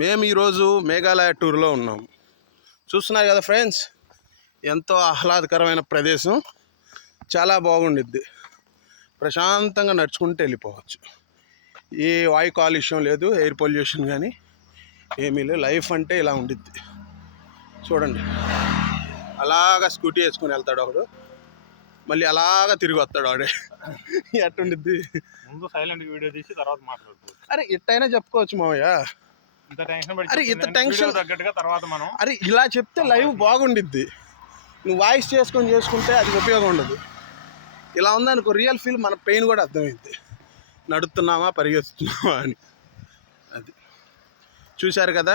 మేము ఈరోజు మేఘాలయ టూర్లో ఉన్నాం. చూస్తున్నారు కదా ఫ్రెండ్స్, ఎంతో ఆహ్లాదకరమైన ప్రదేశం, చాలా బాగుండిద్ది. ప్రశాంతంగా నడుచుకుంటూ వెళ్ళిపోవచ్చు. ఏ వాయు కాలుష్యం లేదు, ఎయిర్ పొల్యూషన్ కానీ ఏమీ లేదు. లైఫ్ అంటే ఇలా ఉండిద్ది. చూడండి, అలాగా స్కూటీ వేసుకొని వెళ్తాడు ఒకడు, మళ్ళీ అలాగా తిరిగి వస్తాడు వాడే. ఎట్టుండిద్ది. ముందు సైలెంట్ వీడియో తీసి తర్వాత మాట్లాడుకోవచ్చు. అరే ఇట్టయినా చెప్పుకోవచ్చు మావయ్య. అరే ఇంత టెన్షన్ తగ్గట్టుగా తర్వాత మనం అరే ఇలా చెప్తే లైవ్ బాగుండిద్ది. నువ్వు వాయిస్ చేసుకుంటే అది ఉపయోగం ఉండదు. ఇలా ఉందనుకో, రియల్ ఫీల్, మన పెయిన్ కూడా అర్థమైంది. నడుస్తున్నామా పరిగెత్తుతున్నామా అని. అది చూశారు కదా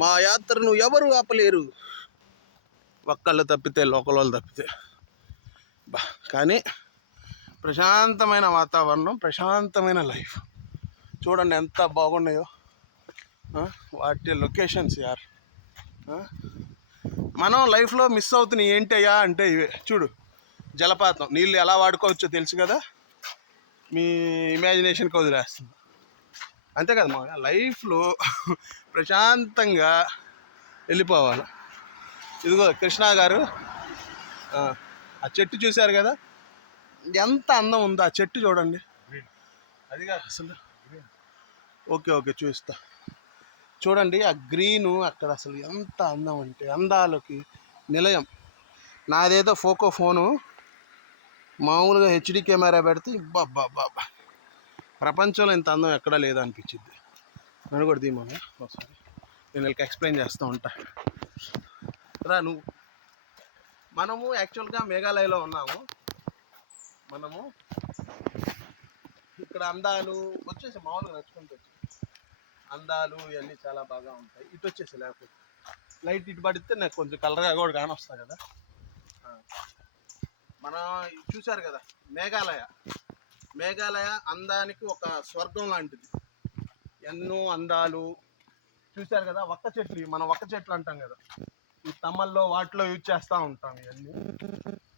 మా యాత్రను ఎవరు ఆపలేరు, ఒక్కళ్ళు తప్పితే, లోకల్ వాళ్ళు తప్పితే. కానీ ప్రశాంతమైన వాతావరణం, ప్రశాంతమైన లైఫ్. చూడండి ఎంత బాగున్నాయో వాటి లొకేషన్స్ యార్. మనం లైఫ్లో మిస్ అవుతున్నాయి ఏంటయ్యా అంటే ఇవే. చూడు, జలపాతం, నీళ్ళు ఎలా వాడుకోవచ్చో తెలుసు కదా, మీ ఇమాజినేషన్కి వదిలేస్తుంది. అంతే కదా మా లైఫ్లో ప్రశాంతంగా వెళ్ళిపోవాలి. ఇదిగో కృష్ణ గారు, ఆ చెట్టు చూశారు కదా, ఎంత అందం ఉందో ఆ చెట్టు. చూడండి, అది కాదు అసలు. ఓకే చూస్తా. చూడండి ఆ గ్రీను అక్కడ, అసలు ఎంత అందం అంటే అందాలకి నిలయం. నాదేదో ఫోకో ఫోను, మామూలుగా హెచ్డి కెమెరా పెడితే బాబా ప్రపంచంలో ఇంత అందం ఎక్కడా లేదనిపించింది. నన్ను కూడా దీమా ఒకసారి, నేను వీళ్ళకి ఎక్స్ప్లెయిన్ చేస్తూ ఉంటా. రా నువ్వు. మనము యాక్చువల్గా మేఘాలయలో ఉన్నాము. మనము ఇక్కడ అందాలు వచ్చేసి మామూలుగా నడుచుకుంటూ వచ్చి, అందాలు ఇవన్నీ చాలా బాగా ఉంటాయి. ఇటు వచ్చేసి, లేకపోతే లైట్ ఇటు పడితే నాకు కొంచెం కలర్గా కూడా కానొస్తాయి కదా. మనం చూశారు కదా మేఘాలయ అందానికి ఒక స్వర్గం లాంటిది. ఎన్నో అందాలు చూశారు కదా. ఒక్క చెట్లు, మనం ఒక్క చెట్లు అంటాం కదా, ఈ తమ్మల్లో వాటిలో యూజ్ చేస్తూ ఉంటాం. ఇవన్నీ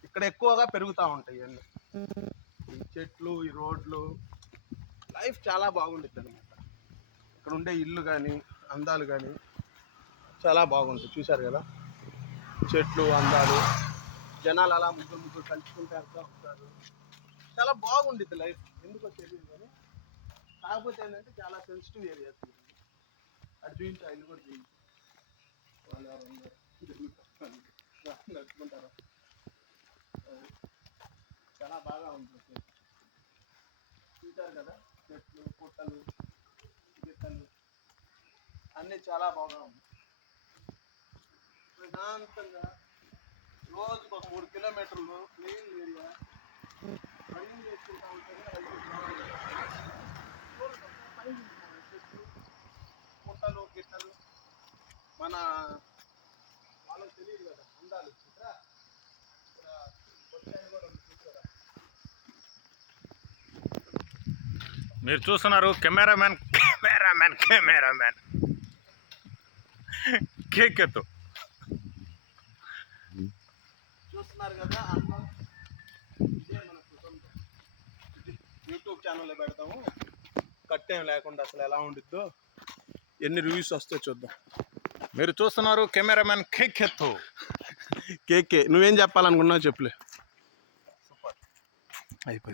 ఇక్కడ ఎక్కువగా పెరుగుతూ ఉంటాయి. ఇవన్నీ ఈ చెట్లు, ఈ రోడ్లు, లైఫ్ చాలా బాగుంటుంది అనమాట. ఇక్కడ ఉండే ఇల్లు కానీ, అందాలు కానీ చాలా బాగుంటుంది. చూశారు కదా, చెట్లు, అందాలు, జనాలు అలా ముగ్గురు కలుసుకుంటూ వెళ్తూ ఉంటారు. చాలా బాగుండిద్ది లైఫ్. ఎందుకో తెలియదు కానీ, కాకపోతే ఏంటంటే చాలా సెన్సిటివ్ ఏరియాస్. అది చూపించి ఇల్లు కూడా చూపించి వాళ్ళు నడుచుకుంటారు. చాలా బాగా ఉంటుంది. చూశారు కదా, చెట్లు, పుట్టలు, గిట్టలు అన్నీ చాలా బాగా ఉంది. ప్రశాంతంగా రోజుకు ఒక 3 కిలోమీటర్లు క్లీన్ ఏరియా రన్నింగ్ చేసుకుంటా ఉంటేనే చెట్లు, పుట్టలు, గిట్టలు మన వాళ్ళకి తెలియదు కదా అందాలు. మీరు చూస్తున్నారు కెమెరామ్యాన్ కేకెత్తు చూస్తున్నారు కదా. అన్నం ఇదే మన కుటుంబం. యూట్యూబ్ ఛానల్లో పెడతాము, కట్టేం లేకుండా. అసలు ఎలా ఉండిద్దో, ఎన్ని రివ్యూస్ వస్తాయో చూద్దాం. మీరు చూస్తున్నారు కెమెరామ్యాన్ కేకెత్తు. కేకే, నువ్వేం చెప్పాలనుకున్నావు చెప్పులే. సూపర్ అయిపోయింది.